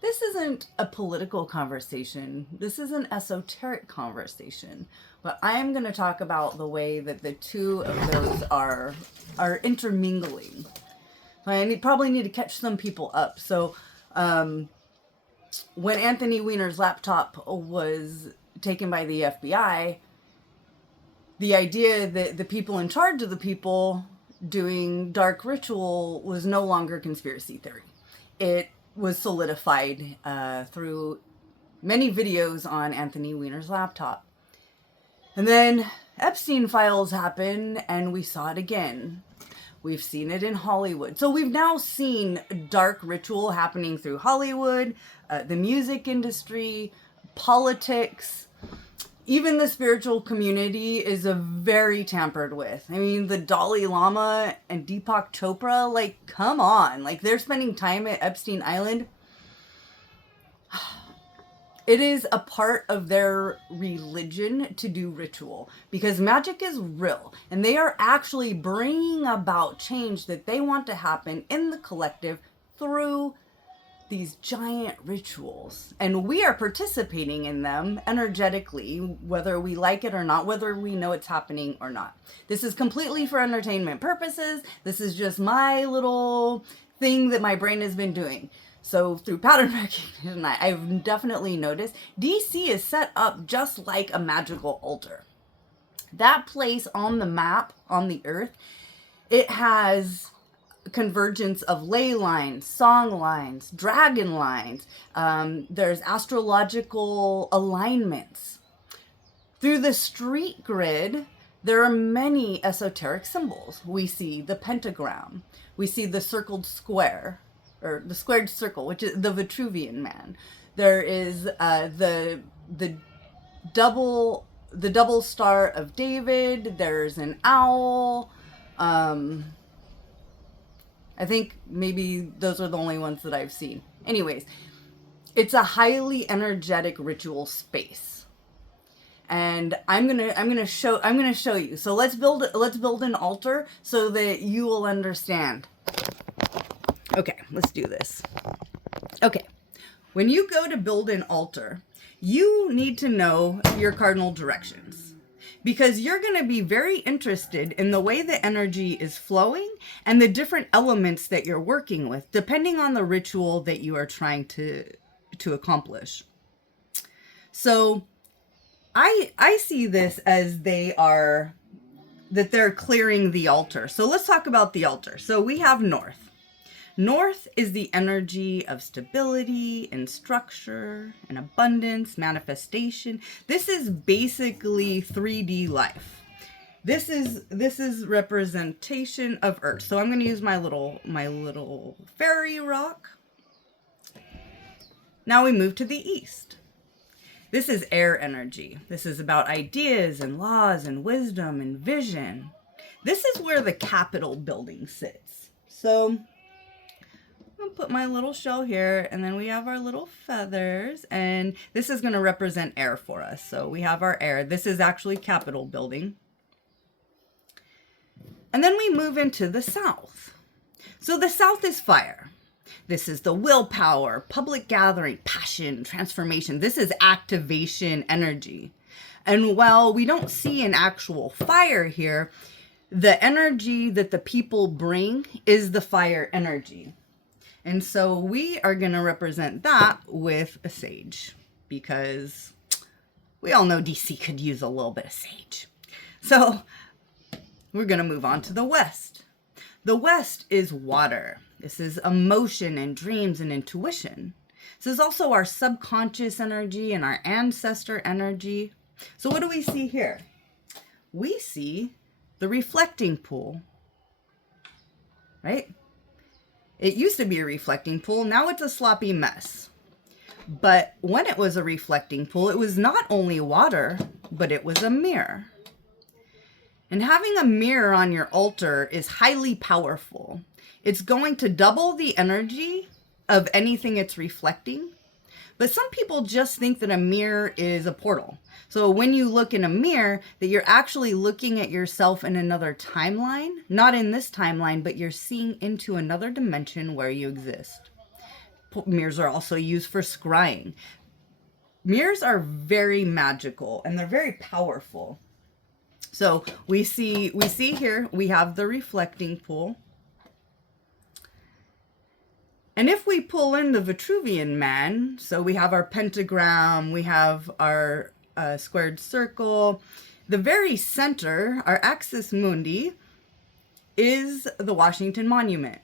This isn't a political conversation. This is an esoteric conversation. But I am going to talk about the way that the two of those are intermingling. Probably need to catch some people up. So, when Anthony Weiner's laptop was taken by the FBI, the idea that the people in charge of the people doing dark ritual was no longer conspiracy theory. It was solidified through many videos on Anthony Weiner's laptop. And then Epstein files happened, and we saw it again. We've seen it in Hollywood. So we've now seen dark ritual happening through Hollywood, the music industry, politics. Even the spiritual community is a very tampered with. I mean, the Dalai Lama and Deepak Chopra, like, come on. Like, they're spending time at Epstein Island. It is a part of their religion to do ritual because magic is real and they are actually bringing about change that they want to happen in the collective through these giant rituals. And we are participating in them energetically, whether we like it or not, whether we know it's happening or not. This is completely for entertainment purposes. This is just my little thing that my brain has been doing. So through pattern recognition, I've definitely noticed DC is set up just like a magical altar. That place on the map, on the earth, it has convergence of ley lines, song lines, dragon lines. There's astrological alignments. Through the street grid, there are many esoteric symbols. We see the pentagram. We see the circled square, or the squared circle, which is the Vitruvian Man. There is the double star of David. There's an owl. I think maybe those are the only ones that I've seen. Anyways, it's a highly energetic ritual space. And I'm gonna show you. So let's build an altar so that you will understand. Okay, let's do this. Okay, when you go to build an altar, you need to know your cardinal directions because you're going to be very interested in the way the energy is flowing and the different elements that you're working with, depending on the ritual that you are trying to accomplish. So I see this as they're clearing the altar. So let's talk about the altar. So we have north. North is the energy of stability and structure and abundance, manifestation. This is basically 3D life. This is representation of Earth. So I'm going to use my little fairy rock. Now we move to the east. This is air energy. This is about ideas and laws and wisdom and vision. This is where the Capitol building sits. So I'm gonna put my little shell here, and then we have our little feathers, and this is going to represent air for us. So we have our air. This is actually Capitol building. And then we move into the south. So the south is fire. This is the willpower, public gathering, passion, transformation. This is activation energy. And while we don't see an actual fire here, the energy that the people bring is the fire energy. And so we are going to represent that with a sage because we all know DC could use a little bit of sage. So we're going to move on to the west. The west is water. This is emotion and dreams and intuition. This is also our subconscious energy and our ancestor energy. So what do we see here? We see the reflecting pool, right? It used to be a reflecting pool. Now it's a sloppy mess. But when it was a reflecting pool, it was not only water, but it was a mirror. And having a mirror on your altar is highly powerful. It's going to double the energy of anything it's reflecting. But some people just think that a mirror is a portal. So when you look in a mirror, that you're actually looking at yourself in another timeline, not in this timeline, but you're seeing into another dimension where you exist. mirrors are also used for scrying. Mirrors are very magical and they're very powerful. So we see here, we have the reflecting pool. And if we pull in the Vitruvian Man, so we have our pentagram, we have our squared circle, the very center, our axis mundi, is the Washington Monument.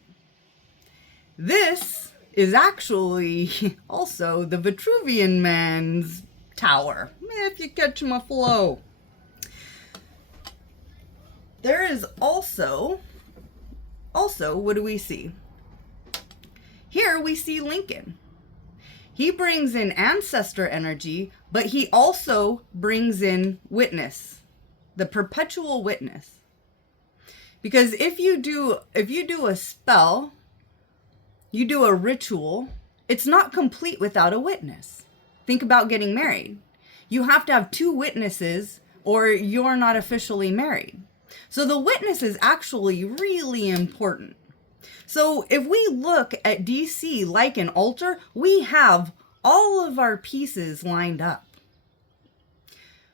This is actually also the Vitruvian Man's tower, if you catch my flow. There is also, what do we see? Here we see Lincoln. He brings in ancestor energy, but he also brings in witness, the perpetual witness. Because if you do a spell, you do a ritual, it's not complete without a witness. Think about getting married. You have to have 2 witnesses or you're not officially married. So the witness is actually really important. So if we look at DC like an altar, we have all of our pieces lined up.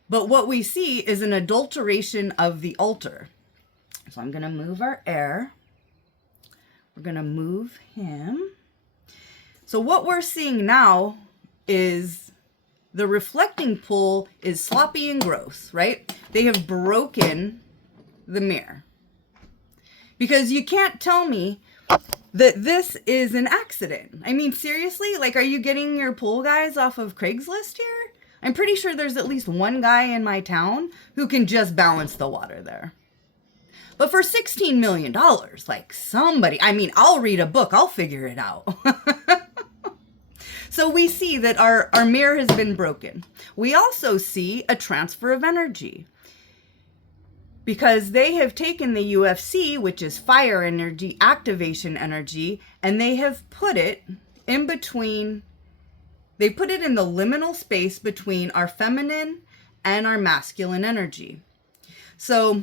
But what we see is an adulteration of the altar. So I'm going to move our air. We're going to move him. So what we're seeing now is the reflecting pool is sloppy and gross, right? They have broken the mirror. Because you can't tell me that this is an accident. I mean, seriously? Like, are you getting your pool guys off of Craigslist here? I'm pretty sure there's at least one guy in my town who can just balance the water there. But for $16 million, like somebody, I mean, I'll read a book, I'll figure it out. So we see that our mirror has been broken. We also see a transfer of energy. Because they have taken the UFC, which is fire energy, activation energy, and they have put it in between, they put it in the liminal space between our feminine and our masculine energy. So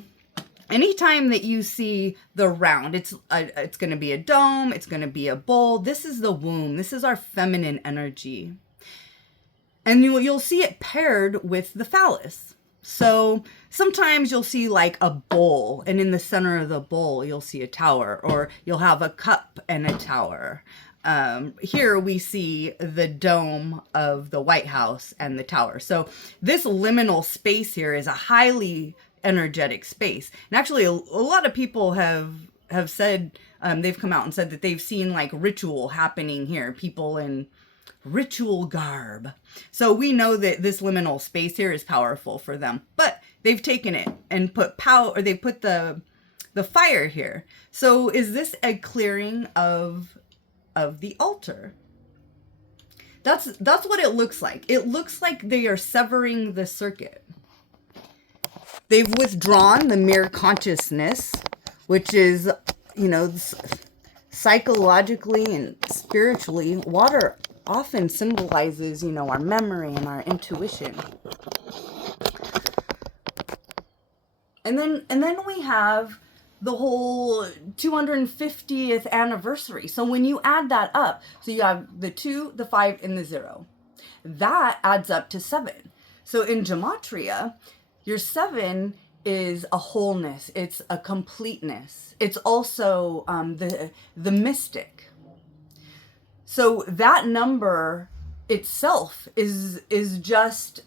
anytime that you see the round, it's going to be a dome, it's going to be a bowl. This is the womb. This is our feminine energy. And you'll see it paired with the phallus. So sometimes you'll see like a bowl, and in the center of the bowl, you'll see a tower, or you'll have a cup and a tower. Here we see the dome of the White House and the tower. So this liminal space here is a highly energetic space. And actually a lot of people have said, they've come out and said that they've seen like ritual happening here, people in ritual garb. So we know that this liminal space here is powerful for them, but they've taken it and put power, or they put the fire here. So is this a clearing of the altar? That's what it looks like. It looks like they are severing the circuit. They've withdrawn the mere consciousness, which is, psychologically and spiritually, water often symbolizes, our memory and our intuition. And then we have the whole 250th anniversary. So when you add that up, so you have the 2, the 5, and the 0. That adds up to 7. So in gematria, your 7 is a wholeness. It's a completeness. It's also the mystic. So that number itself is just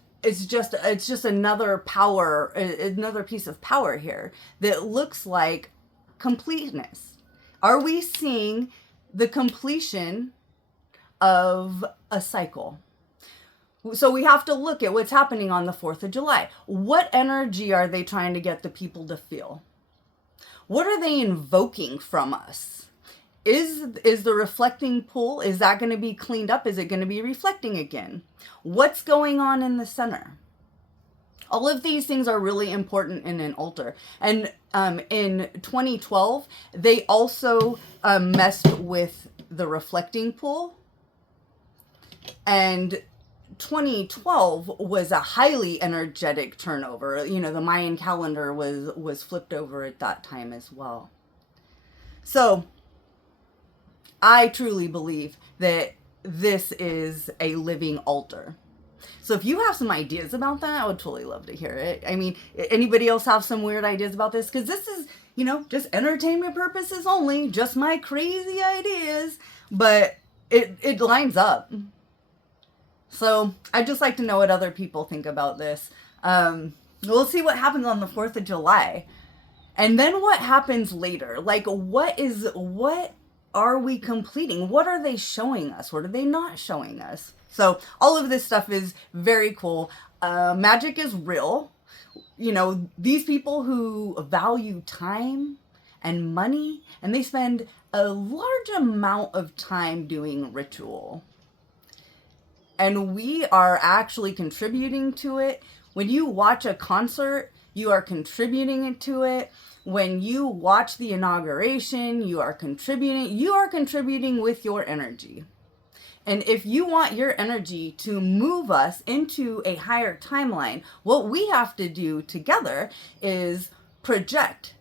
another power, another piece of power here that looks like completeness. Are we seeing the completion of a cycle? So we have to look at what's happening on the 4th of July. What energy are they trying to get the people to feel? What are they invoking from us? Is the reflecting pool, is that going to be cleaned up? Is it going to be reflecting again? What's going on in the center? All of these things are really important in an altar. And in 2012, they also messed with the reflecting pool. And 2012 was a highly energetic turnover. The Mayan calendar was flipped over at that time as well. So I truly believe that this is a living altar. So if you have some ideas about that, I would totally love to hear it. I mean, anybody else have some weird ideas about this? Because this is, you know, just entertainment purposes only, just my crazy ideas, but it lines up. So I'd just like to know what other people think about this. We'll see what happens on the 4th of July. And then what happens later? Like, what are we completing? What are they showing us? What are they not showing us? So all of this stuff is very cool. Magic is real. You know, these people who value time and money, and they spend a large amount of time doing ritual. And we are actually contributing to it. When you watch a concert, you are contributing to it. When you watch the inauguration, you are contributing with your energy. And if you want your energy to move us into a higher timeline, what we have to do together is project.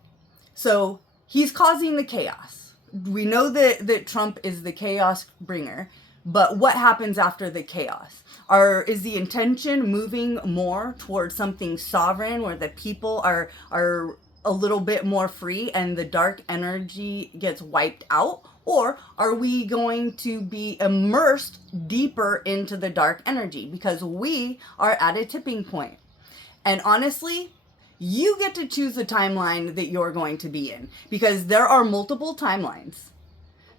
So he's causing the chaos. We know that Trump is the chaos bringer, but what happens after the chaos? Is the intention moving more towards something sovereign where the people are a little bit more free and the dark energy gets wiped out? Or are we going to be immersed deeper into the dark energy because we are at a tipping point? And honestly, you get to choose the timeline that you're going to be in because there are multiple timelines.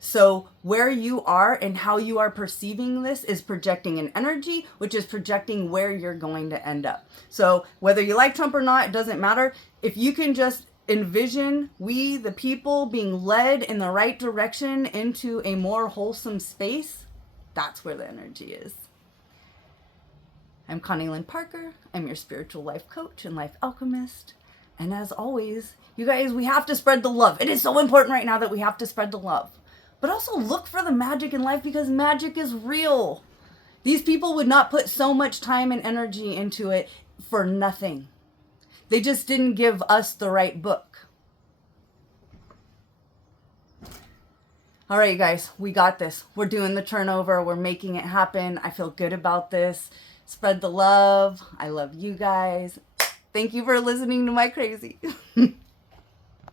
So where you are and how you are perceiving this is projecting an energy, which is projecting where you're going to end up. So whether you like Trump or not, it doesn't matter. If you can just envision we, the people, being led in the right direction into a more wholesome space, that's where the energy is. I'm Connie Lynn Parker. I'm your spiritual life coach and life alchemist. And as always, you guys, we have to spread the love. It is so important right now that we have to spread the love. But also look for the magic in life because magic is real. These people would not put so much time and energy into it for nothing. They just didn't give us the right book. All right, you guys, we got this. We're doing the turnover. We're making it happen. I feel good about this. Spread the love. I love you guys. Thank you for listening to my crazy.